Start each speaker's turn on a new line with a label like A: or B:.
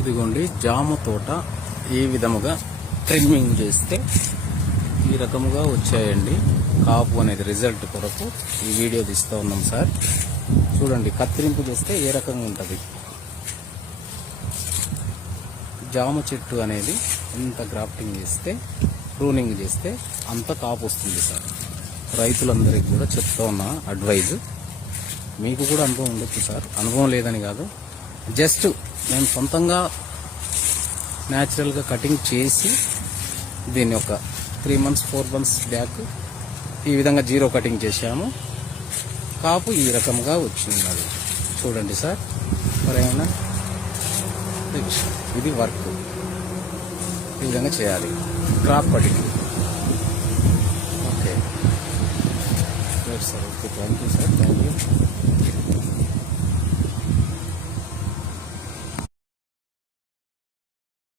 A: ఇదిగోండి జామ తోట ఈ విధముగా ట్రిమ్మింగ్ చేస్తే ఈ రకముగా వచ్చాయండి. కాపు అనేది రిజల్ట్ కొరకు ఈ వీడియో తీస్తూ ఉన్నాం సార్. చూడండి కత్తిరింపు చేస్తే ఏ రకంగా ఉంటుంది? జామ చెట్టు అనేది ఎంత గ్రాఫ్టింగ్ చేస్తే ప్రూనింగ్ చేస్తే అంత కాపు వస్తుంది సార్. రైతులందరికీ కూడా చెప్తా ఉన్నా అడ్వైజ్ మీకు కూడా అనుభవం ఉండొచ్చు సార్. అనుభవం లేదని కాదు జస్ట్ మేము సొంతంగా న్యాచురల్గా కటింగ్ చేసి దీన్ని ఒక three months four months back ఈ విధంగా జీరో కటింగ్ చేశాము. కాపు ఈ రకంగా వచ్చింది చూడండి సార్. మరేమైనా? ఇది వర్క్. ఈ విధంగా చేయాలి. Crop cutting. Okay. Sir okay thank you sir thank you